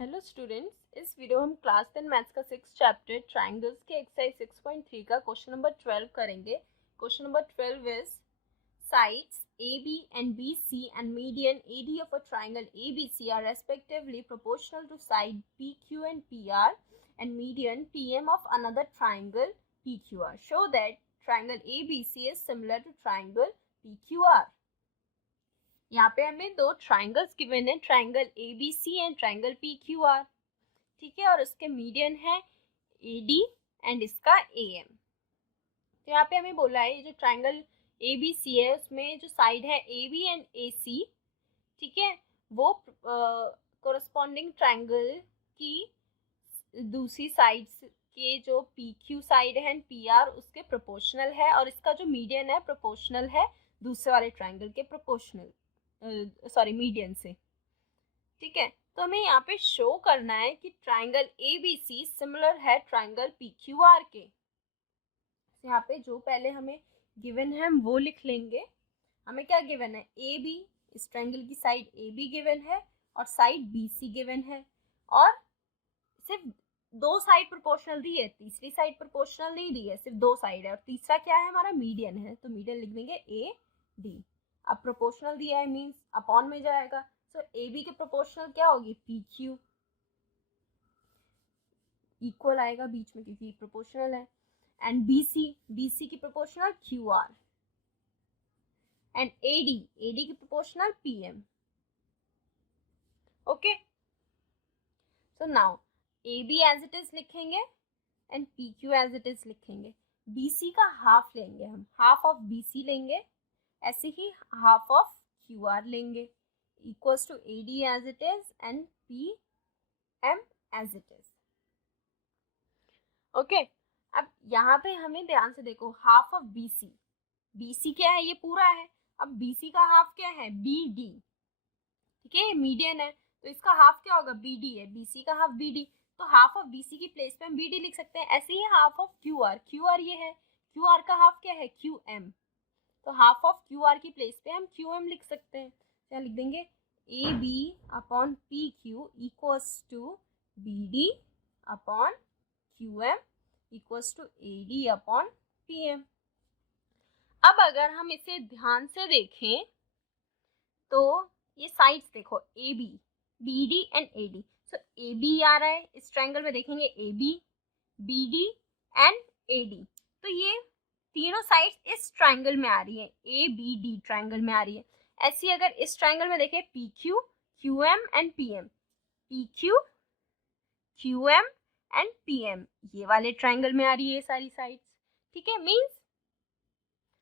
Hello students, इस video हम class 10 maths का 6 चैप्टर ट्राइंगल्स के एक्सरसाइज 6.3 का क्वेश्चन नंबर 12 करेंगे। Question number 12 is sides AB and BC and median AD of a triangle ABC are respectively proportional to side PQ and PR and median PM of another triangle PQR. Show that triangle ABC is similar to triangle PQR. यहाँ पे हमें दो triangles given है, triangle ABC and triangle PQR, ठीक है, और उसके median है AD एंड इसका AM। तो यहाँ पे हमें बोला है ये जो ट्राइंगल ABC है उसमें जो साइड है AB एंड AC, ठीक है, वो कोरस्पॉन्डिंग ट्राइंगल की दूसरी साइड्स के जो PQ साइड है एंड PR उसके प्रोपोर्शनल है, और इसका जो मीडियन है प्रोपोर्शनल है दूसरे वाले ट्राइंगल के प्रोपोर्शनल मीडियन से, ठीक है। तो हमें यहाँ पे शो करना है कि ट्राइंगल ABC सिमिलर है ट्राइंगल PQR के। यहाँ पे जो पहले हमें गिवन है हम वो लिख लेंगे। हमें क्या गिवन है, AB, इस ट्राइंगल की साइड AB गिवन है और साइड BC गिवन है, और सिर्फ दो साइड प्रोपोर्शनल दी है, तीसरी साइड प्रोपोर्शनल नहीं दी है, सिर्फ दो साइड है, और तीसरा क्या है हमारा मीडियन है, तो मीडियन लिख देंगे AD। अब प्रोपोर्शनल दिया है मींस अपॉन में जाएगा, तो AB के प्रोपोर्शनल क्या होगी, PQ, इक्वल आएगा बीच में क्योंकि प्रोपोर्शनल है, एंड BC की प्रोपोर्शनल QR एंड AD की proportional PM। Okay, so now AB as it is लिखेंगे and PQ as it is लिखेंगे। BC का हाफ लेंगे हम, हाफ ऑफ BC लेंगे, ऐसे ही हाफ ऑफ QR लेंगे, equals to AD as it is and PM as it is. Okay, अब यहाँ पे हमें ध्यान से देखो, हाफ ऑफ BC क्या है, ये पूरा है, अब BC का हाफ क्या है, BD, ठीक है, मीडियन है तो इसका हाफ क्या होगा, BD है, BC का हाफ BD, तो हाफ ऑफ BC की प्लेस पे हम BD लिख सकते हैं। ऐसे ही हाफ ऑफ QR ये है, QR का हाफ क्या है, QM, तो हाफ ऑफ QR की प्लेस पे हम QM लिख सकते हैं। क्या लिख देंगे, AB upon PQ equals to BD upon QM equals to AD upon PM। अब अगर हम इसे ध्यान से देखें तो ये साइड्स देखो, AB, BD and AD, so AB आ रहा है इस ट्रायंगल में, देखेंगे AB, BD एंड AD, तो ये तीनों साइड्स इस ट्रायंगल में आ रही है, ABD ट्रायंगल में आ रही है। ऐसी अगर इस ट्रायंगल में देखें PQ, QM and PM, PQ, QM and PM, ये वाले ट्रायंगल में आ रही है सारी साइड्स, ठीक है। मींस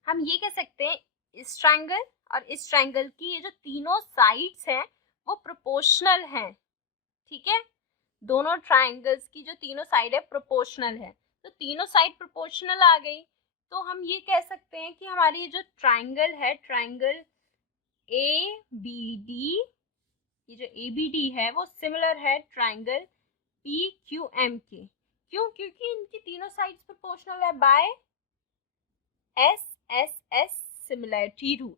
हम ये कह सकते हैं इस ट्रायंगल और इस ट्रायंगल की ये जो तीनों साइड्स हैं वो प्रोपोर्शनल हैं, ठीक है। दोनों ट्रायंगल्स की जो तीनों साइड है प्रोपोर्शनल है, तो तीनों साइड प्रोपोर्शनल आ गई, तो हम ये कह सकते हैं कि हमारी ये जो ट्रायंगल है, ट्रायंगल ABD, ये जो ABD है वो सिमिलर है ट्रायंगल PQM के। क्यों, क्योंकि इनकी तीनों साइड्स प्रोपोर्शनल है बाय SSS सिमिलरिटी रूल,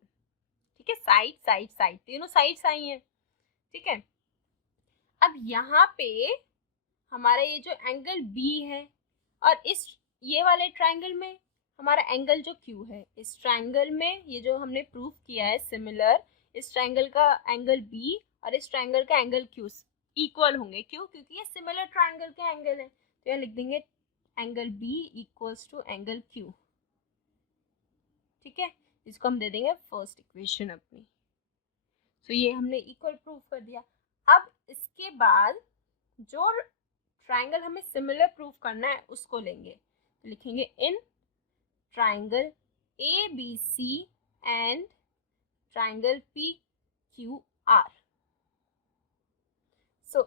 ठीक है। साइड साइड साइड तीनों साइड्स आई हैं, ठीक है। अब यहाँ पे हमारा ये जो एंगल B है और इस ये वाले ट्रायंगल में हमारा एंगल जो Q है, इस ट्रायंगल में ये जो हमने प्रूफ किया है सिमिलर, इस ट्रायंगल का एंगल B और इस ट्रायंगल का एंगल Q इक्वल होंगे, क्यों, क्योंकि ये सिमिलर ट्रायंगल के एंगल है, तो यहाँ लिख देंगे angle B equals to angle Q, ठीक है। इसको हम दे देंगे फर्स्ट इक्वेशन अपनी। तो ये हमने इक्वल प्रूफ कर दिया। अब इसके बाद जो ट्रायंगल हमें सिमिलर प्रूफ करना है उसको लेंगे, तो लिखेंगे in triangle ABC and triangle PQR। So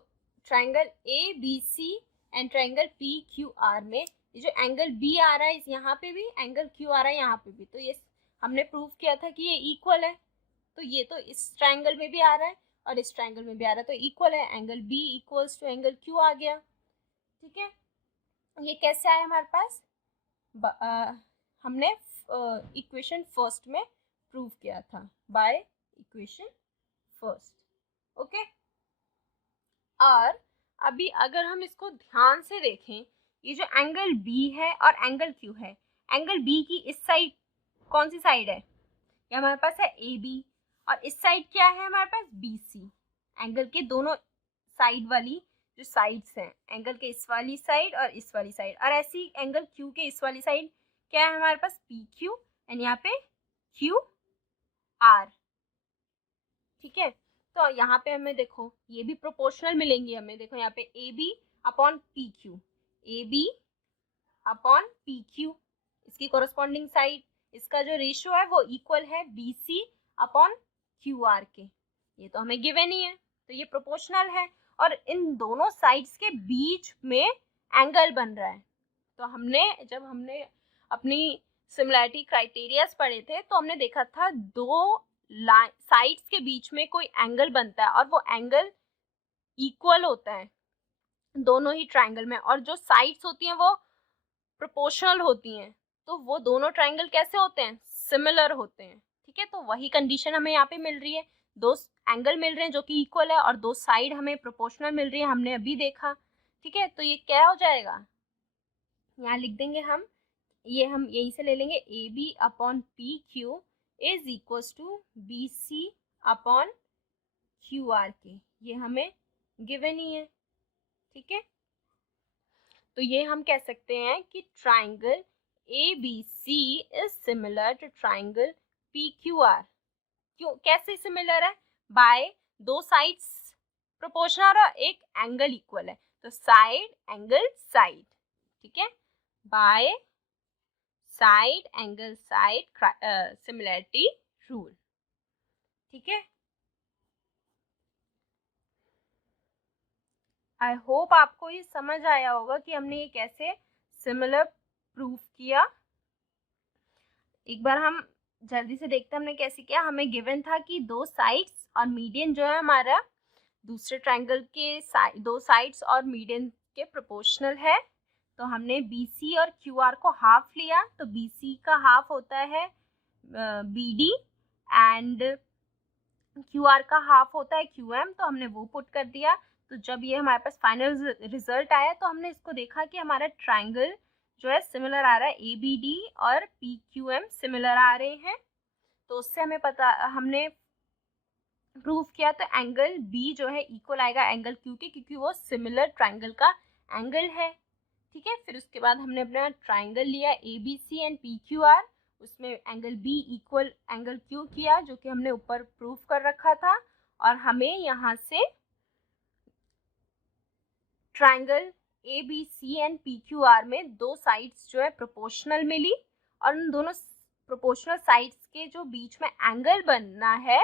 triangle ABC and triangle PQR में ये जो एंगल B आ रहा है यहाँ पे भी, एंगल Q आ रहा है यहाँ पे भी, तो ये हमने प्रूफ किया था कि ये इक्वल है, तो ये तो इस ट्रायंगल में भी आ रहा है और इस ट्रायंगल में भी आ रहा है, तो इक्वल है, angle B equals to angle Q आ गया, ठीक है। ये कैसे आया हमारे पास, हमने इक्वेशन फर्स्ट में प्रूव किया था बाय इक्वेशन फर्स्ट, ओके। और अभी अगर हम इसको ध्यान से देखें, ये जो एंगल बी है और एंगल क्यू है, एंगल बी की इस साइड कौन सी साइड है, ये हमारे पास है ए बी, और इस साइड क्या है हमारे पास बी सी। एंगल के दोनों साइड वाली जो साइड्स हैं, एंगल के इस वाली साइड और इस वाली साइड, और ऐसी एंगल क्यू के इस वाली साइड क्या है हमारे पास पी क्यू, एंड यहाँ पे क्यू आर। ठीक है, तो यहाँ पे हमें देखो ये भी प्रोपोर्शनल मिलेंगी हमें, देखो यहाँ पे A B upon P Q, A B upon P Q, इसकी कोरस्पॉन्डिंग साइड, इसका जो रेशियो है वो इक्वल है B C upon Q R के। ये तो हमें गिवन ही है, तो ये प्रोपोर्शनल है, और इन दोनों साइड्स के बीच में एंगल बन रहा है। तो जब हमने अपनी सिमिलैरिटी क्राइटेरियाज पढ़े थे तो हमने देखा था दो साइड्स के बीच में कोई एंगल बनता है और वो एंगल इक्वल होता है दोनों ही ट्रायंगल में, और जो साइड्स होती हैं वो प्रोपोर्शनल होती हैं, तो वो दोनों ट्रायंगल कैसे होते हैं, सिमिलर होते हैं। ठीक है, तो वही कंडीशन हमें यहाँ पे मिल रही है, दो एंगल मिल रहे हैं जो कि इक्वल है और दो साइड हमें प्रोपोर्शनल मिल रही है, हमने अभी देखा। ठीक है, तो ये क्या हो जाएगा, यहाँ लिख देंगे हम यहीं से ले लेंगे, A B upon P Q is equal to B C upon Q R के, ये हमें गिवन ही है। ठीक है, तो ये हम कह सकते हैं कि triangle A B C is similar to triangle P Q R. क्यों, कैसे सिमिलर है, बाय दो साइड्स प्रोपोर्शनल और एक एंगल इक्वल है, तो साइड एंगल साइड। ठीक है, by side angle side similarity rule. ठीक है, आई होप आपको ये समझ आया होगा कि हमने ये कैसे सिमिलर प्रूफ किया। एक बार हम जल्दी से देखते हैं हमने कैसे किया। हमें गिवन था कि दो साइड्स और मीडियन जो है हमारा दूसरे ट्रायंगल के दो साइड्स और मीडियन के प्रोपोर्शनल है, तो हमने BC और QR को हाफ लिया, तो BC का हाफ होता है BD एंड QR का हाफ होता है QM, तो हमने वो पुट कर दिया। तो जब ये हमारे पास फाइनल रिजल्ट आया तो हमने इसको देखा कि हमारा ट्रायंगल जो है सिमिलर आ रहा है, ABD और PQM सिमिलर आ रहे हैं, तो उससे हमें हमने प्रूव किया, तो एंगल B जो है इक्वल आएगा एंगल Q के, क्योंकि वो सिमिलर ट्रायंगल का एंगल है। ठीक है, फिर उसके बाद हमने अपना ट्रायंगल लिया ABC एंड PQR, उसमें angle B equal angle Q किया, जो कि हमने ऊपर प्रूव कर रखा था, और हमें यहाँ से ट्रायंगल ABC एंड PQR में दो साइड्स जो है प्रोपोर्शनल मिली, और उन दोनों प्रोपोर्शनल साइड्स के जो बीच में एंगल बनना है,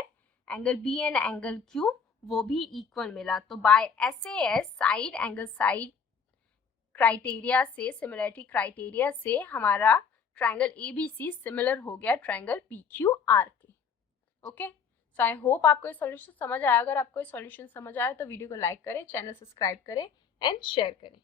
angle B and angle Q, वो भी इक्वल मिला। तो by SAS side angle side criteria से, सिमिलरिटी क्राइटेरिया से हमारा ट्रायंगल ABC सिमिलर हो गया ट्रायंगल PQR के। ओके, सो आई होप आपको ये सॉल्यूशन समझ आया। अगर आपको ये सॉल्यूशन समझ आया तो वीडियो को लाइक करें, चैनल सब्सक्राइब करें एंड शेयर करें।